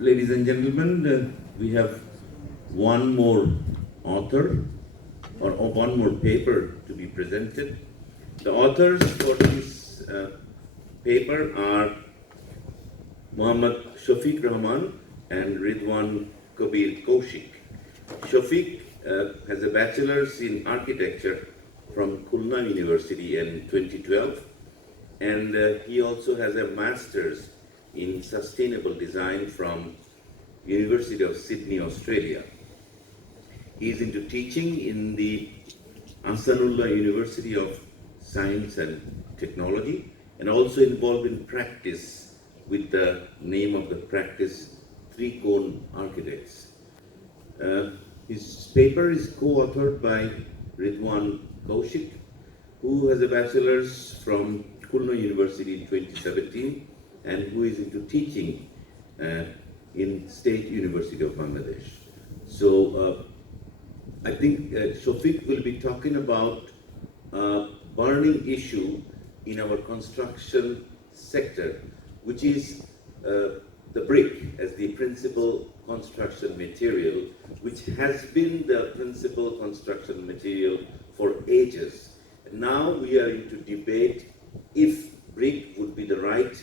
Ladies and gentlemen, we have one more author or one more paper to be presented. The authors for this paper are Muhammad Shafique Rahman and Ridwan Kabir Kaushik. Shafique has a bachelor's in architecture from Khulna University in 2012, and he also has a master's in sustainable design from University of Sydney, Australia. He is into teaching in the Ahsanullah University of Science and Technology, and also involved in practice with the name of the practice Three Cone Architects. His paper is co-authored by Ridwan Kaushik, who has a bachelor's from Khulna University in 2017 and who is into teaching in State University of Bangladesh. So I think Shafique will be talking about a burning issue in our construction sector, which is the brick as the principal construction material, which has been the principal construction material for ages. And now we are into debate if brick would be the right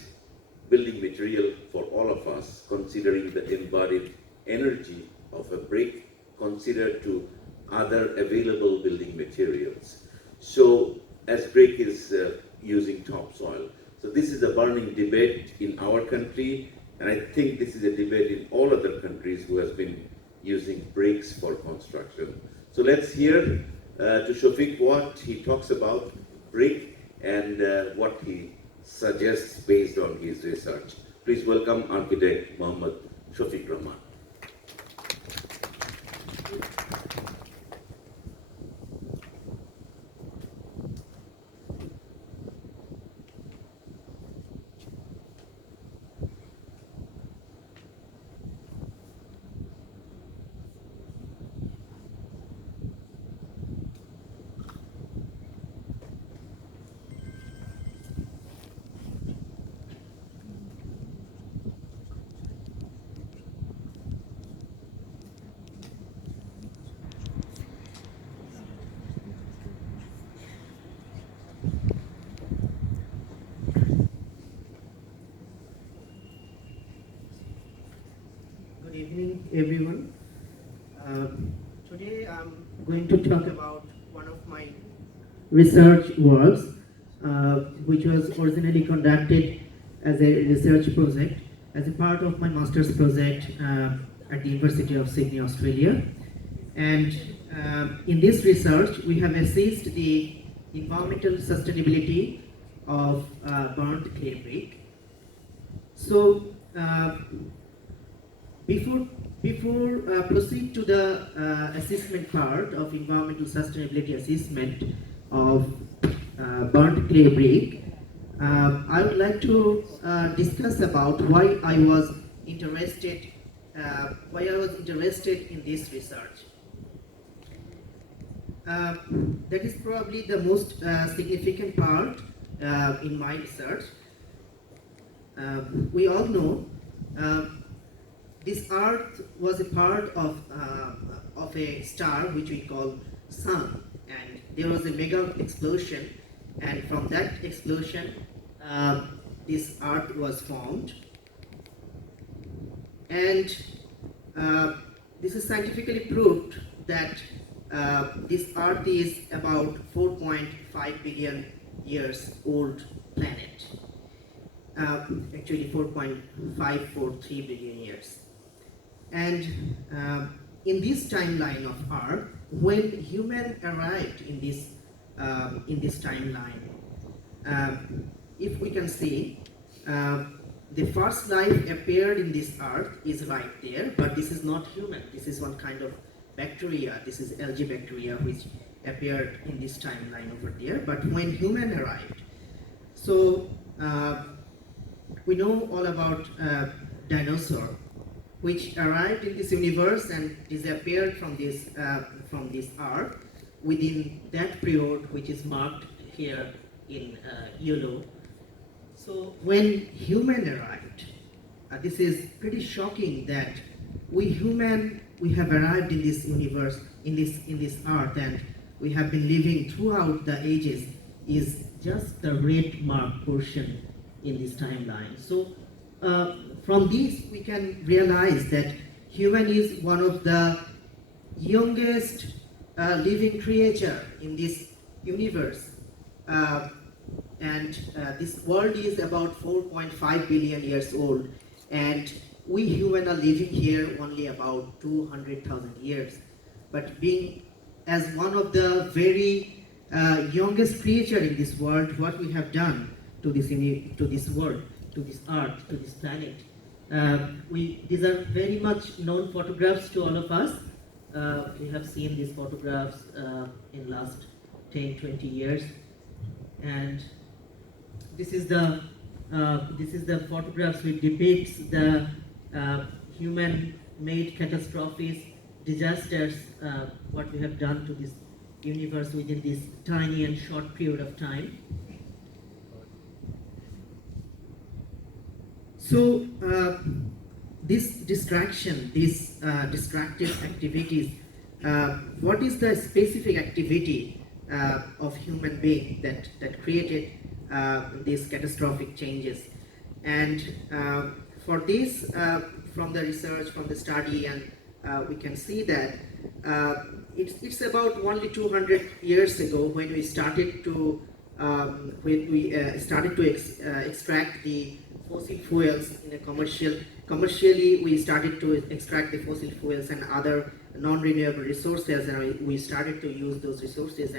building material for all of us, considering the embodied energy of a brick considered to other available building materials. So as brick is using topsoil. So this is a burning debate in our country, and I think this is a debate in all other countries who has been using bricks for construction. So let's hear to Shafique what he talks about brick and what he suggests based on his research. Please welcome architect Muhammad Shafique Rahman. Good evening, everyone. Today I'm going to talk about one of my research works, which was originally conducted as a research project as a part of my master's project at the University of Sydney, Australia. And in this research, we have assessed the environmental sustainability of burnt clay brick. So, before proceed to the assessment part of environmental sustainability assessment of burnt clay brick, I would like to discuss about why I was interested in this research. That is probably the most significant part in my research. We all know this Earth was a part of a star which we call Sun, and there was a mega explosion, and from that explosion, this Earth was formed. And this is scientifically proved that this Earth is about 4.5 billion years old planet. Actually 4.543 billion years. And in this timeline of Earth, when human arrived in this timeline, if we can see, the first life appeared in this Earth is right there, but this is not human. This is one kind of bacteria. This is algae bacteria which appeared in this timeline over there. But when human arrived, so we know all about dinosaur, which arrived in this universe and disappeared from this Earth within that period, which is marked here in yellow. So when human arrived, this is pretty shocking that we have arrived in this universe, in this earth, and we have been living throughout the ages, is just the red mark portion in this timeline. So from this we can realize that human is one of the youngest living creature in this universe, and this world is about 4.5 billion years old, and we human are living here only about 200,000 years. But being as one of the very youngest creature in this world, what we have done to this world, to this earth, to this planet, these are very much known photographs to all of us. We have seen these photographs in last 10-20 years, and this is the photographs which depicts the human-made catastrophes, disasters, what we have done to this universe within this tiny and short period of time. So this distraction, these distracted activities, what is the specific activity of human being that created these catastrophic changes? And for this, from the research, from the study, and we can see that it's about only 200 years ago when we started to extract the fossil fuels in a commercially. We started to extract the fossil fuels and other non-renewable resources, and we started to use those resources,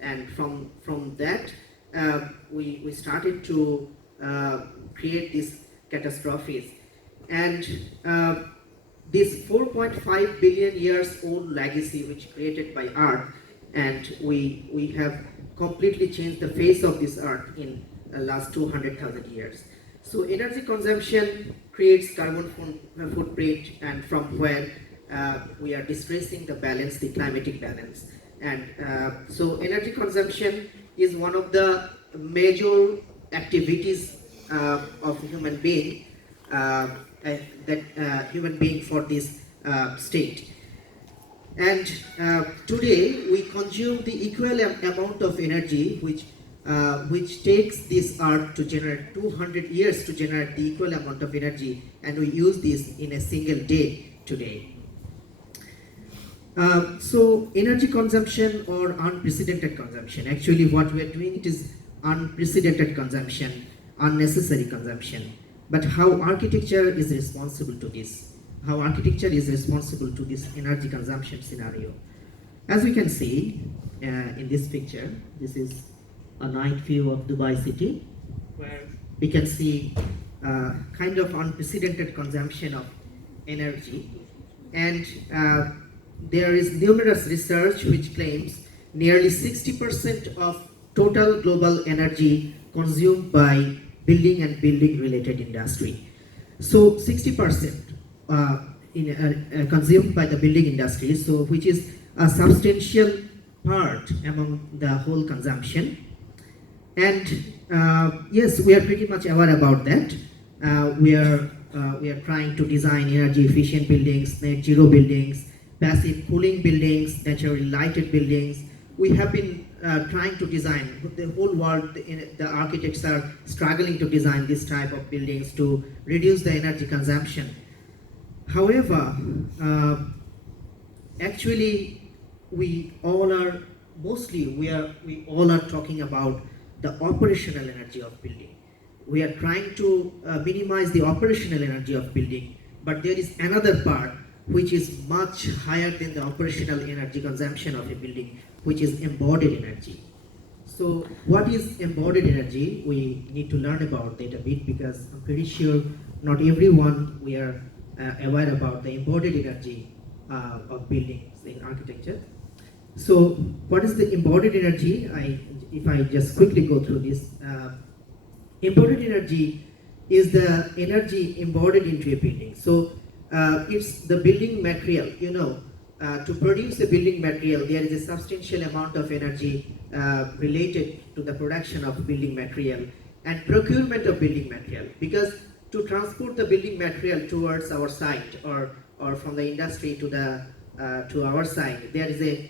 and from that we started to create these catastrophes. And this 4.5 billion years old legacy which created by Earth, and we have completely changed the face of this Earth in the last 200,000 years. So energy consumption creates carbon footprint, and from where we are distressing the balance, the climatic balance. And so energy consumption is one of the major activities of human being, human being for this state. And today we consume the equal amount of energy which takes this earth to generate 200 years to generate the equal amount of energy, and we use this in a single day today. So energy consumption or unprecedented consumption, actually what we are doing, it is unprecedented consumption, unnecessary consumption. But how architecture is responsible to this? How architecture is responsible to this energy consumption scenario? As we can see in this picture, this is a night view of Dubai city, where we can see kind of unprecedented consumption of energy. And there is numerous research which claims nearly 60% of total global energy consumed by building and building related industry. So 60% consumed by the building industry, so which is a substantial part among the whole consumption. And yes, we are pretty much aware about that. We are trying to design energy efficient buildings, net zero buildings, passive cooling buildings, naturally lighted buildings. We have been trying to design, the whole world, the architects are struggling to design this type of buildings to reduce the energy consumption. However, actually we all are talking about the operational energy of building. We are trying to minimize the operational energy of building, but there is another part which is much higher than the operational energy consumption of a building, which is embodied energy. So what is embodied energy? We need to learn about that a bit, because I'm pretty sure not everyone we are aware about the embodied energy of buildings in architecture. So what is the embodied energy? If I just quickly go through this, embodied energy is the energy embodied into a building. So it's the building material. To produce a building material, there is a substantial amount of energy related to the production of building material and procurement of building material. Because to transport the building material towards our site or from the industry to our site, there is a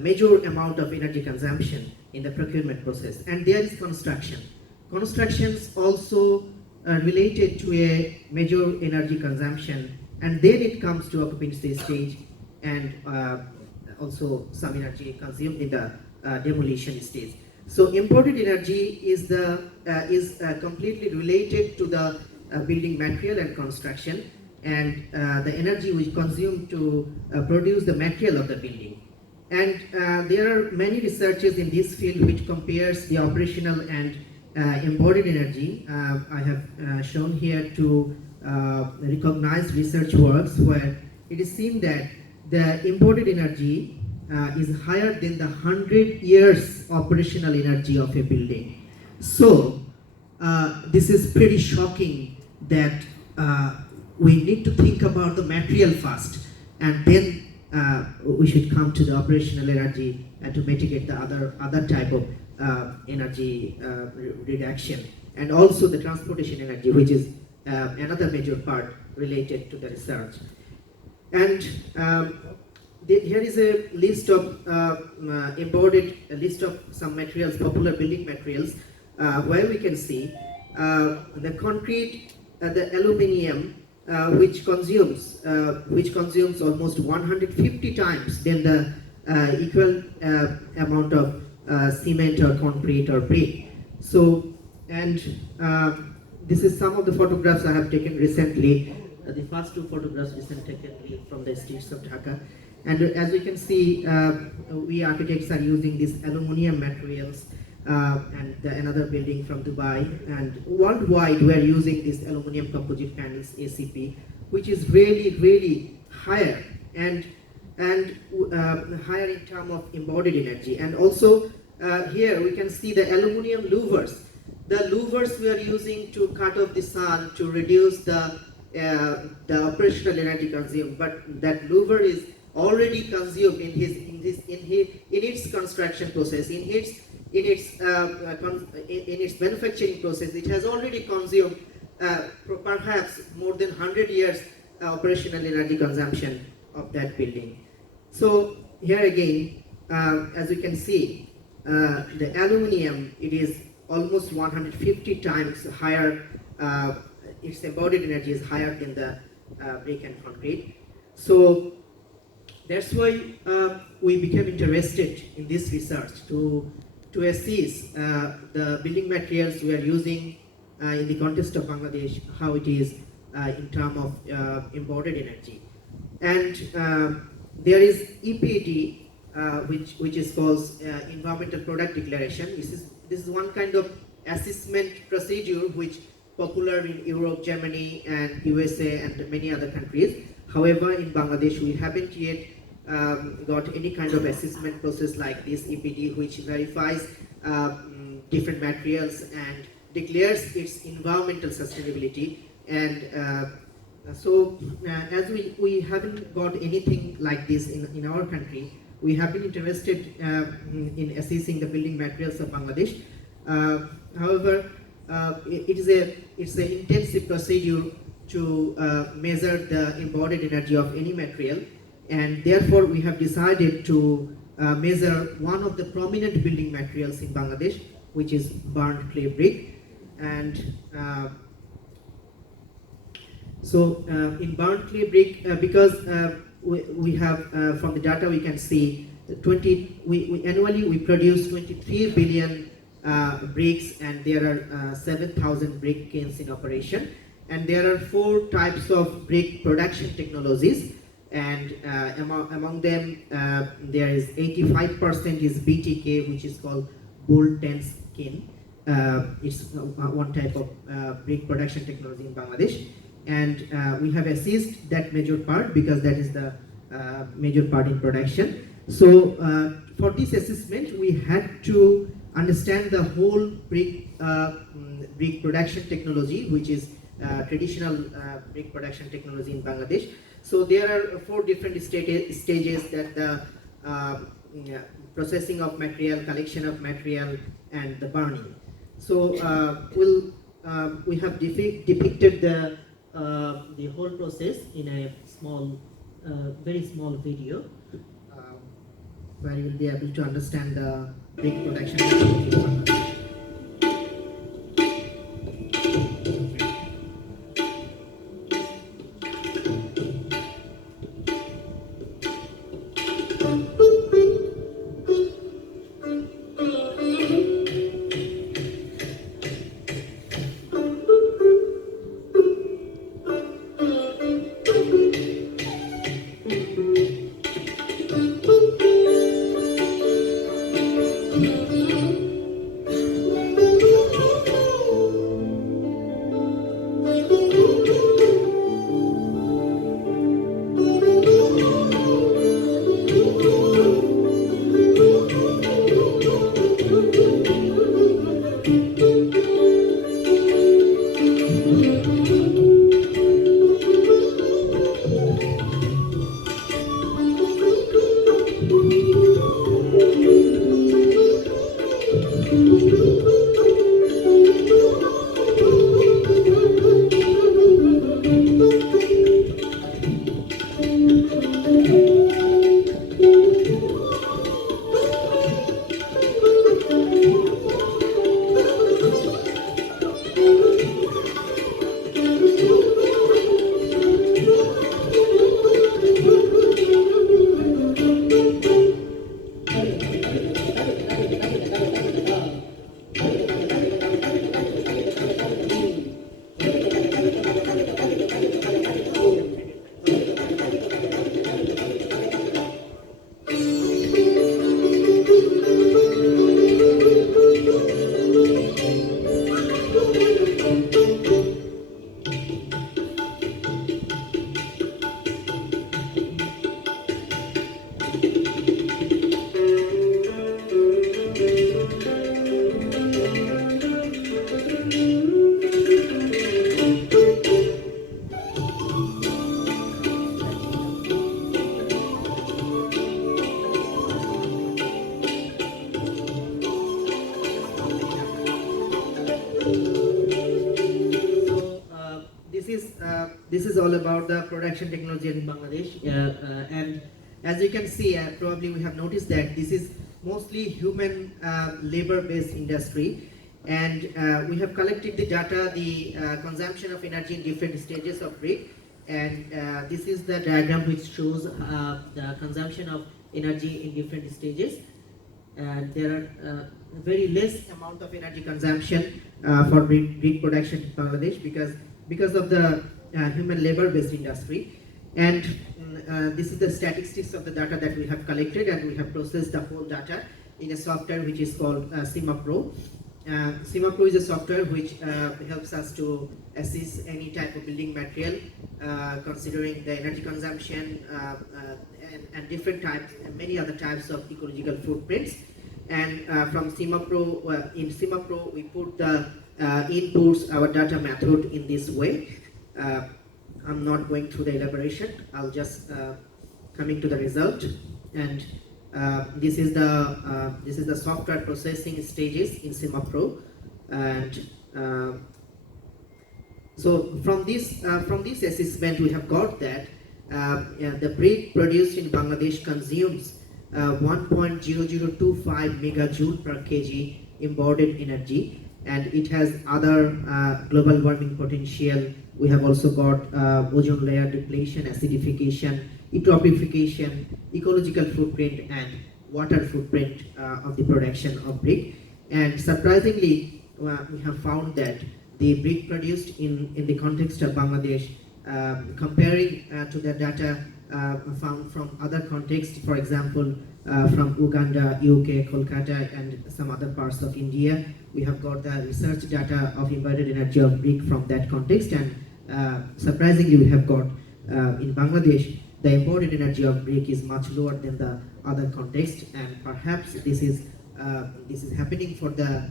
major amount of energy consumption in the procurement process, and there is construction. Constructions also related to a major energy consumption, and then it comes to occupancy stage and also some energy consumed in the demolition stage. So imported energy is completely related to the building material and construction, and the energy we consume to produce the material of the building. And there are many researches in this field which compares the operational and embodied energy. I have shown here two recognized research works where it is seen that the embodied energy is higher than the 100 years operational energy of a building. So this is pretty shocking that we need to think about the material first, and then we should come to the operational energy and to mitigate the other type of energy reduction, and also the transportation energy, which is another major part related to the research. And here is a list of embodied, a list of some materials, popular building materials, where we can see the concrete, the aluminium, which consumes almost 150 times than the equal amount of cement or concrete or brick. So, and this is some of the photographs I have taken recently. The first two photographs recently taken from the streets of Dhaka. And as we can see, we architects are using these aluminium materials, and another building from Dubai, and worldwide we are using these aluminium composite panels, ACP, which is really higher and higher in terms of embodied energy. And also here we can see the aluminium louvers. The louvers we are using to cut off the sun to reduce the operational energy consumed, but that louver is already consumed in its construction process, in its manufacturing process. It has already consumed perhaps more than 100 years operational energy consumption of that building. So here again, as you can see, the aluminium, it is almost 150 times higher. Its embodied energy is higher than the brick and concrete. So that's why we became interested in this research to assess the building materials we are using in the context of Bangladesh, how it is in terms of embodied energy. And there is EPD, which is called Environmental Product Declaration. This is one kind of assessment procedure which popular in Europe, Germany, and USA, and many other countries. However, in Bangladesh, we haven't yet got any kind of assessment process like this EPD, which verifies different materials and declares its environmental sustainability. And so as we haven't got anything like this in our country, we have been interested in assessing the building materials of Bangladesh. However, it's an intensive procedure to measure the embodied energy of any material, and therefore we have decided to measure one of the prominent building materials in Bangladesh, which is burnt clay brick. And so in burnt clay brick, because we have from the data we can see annually we produce 23 billion bricks, and there are 7,000 brick kilns in operation, and there are 4 types of brick production technologies, and among them there is 85% is BTK, which is called bull tense kiln. It's one type of brick production technology in Bangladesh, and we have assessed that major part because that is the major part in production. So for this assessment we had to understand the whole brick production technology, which is traditional brick production technology in Bangladesh. So there are 4 different stages that the processing of material, collection of material, and the burning. So we'll we have depicted the whole process in a small, very small video, where you will be able to understand the brick production technology. This is all about the production technology in Bangladesh, and as you can see, probably we have noticed that this is mostly human labor-based industry, and we have collected the data, the consumption of energy in different stages of brick, and this is the diagram which shows the consumption of energy in different stages, and there are very less amount of energy consumption for brick production in Bangladesh because of the human labor-based industry. And this is the statistics of the data that we have collected, and we have processed the whole data in a software which is called SIMA Pro. SIMA Pro is a software which helps us to assess any type of building material, considering the energy consumption and different types and many other types of ecological footprints. And from SIMA Pro, in SIMA Pro, we put the inputs, our data method in this way. I'm not going through the elaboration. I'll just coming to the result. And this is the software processing stages in SIMA Pro. And so from this assessment, we have got that the brick produced in Bangladesh consumes 1.0025 megajoule per kg embodied energy, and it has other global warming potential. We have also got ozone layer depletion, acidification, eutrophication, ecological footprint, and water footprint of the production of brick. And surprisingly, we have found that the brick produced in the context of Bangladesh, comparing to the data found from other contexts, for example, from Uganda, UK, Kolkata, and some other parts of India, we have got the research data of embodied energy of brick from that context, and surprisingly, we have got in Bangladesh, the embodied energy of brick is much lower than the other context, and perhaps this is happening for the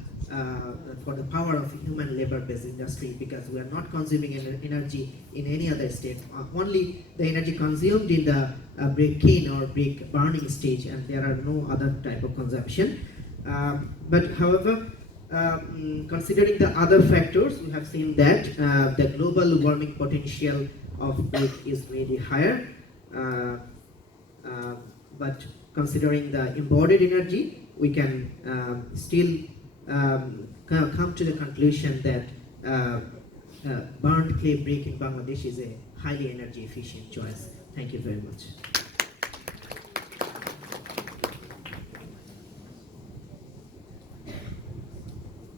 power of human labor-based industry, because we are not consuming energy in any other state. Only the energy consumed in the brick kiln or brick burning stage, and there are no other type of consumption. But however, considering the other factors, we have seen that the global warming potential of wood is really higher. But considering the embodied energy, we can still come to the conclusion that burnt clay brick in Bangladesh is a highly energy efficient choice. Thank you very much.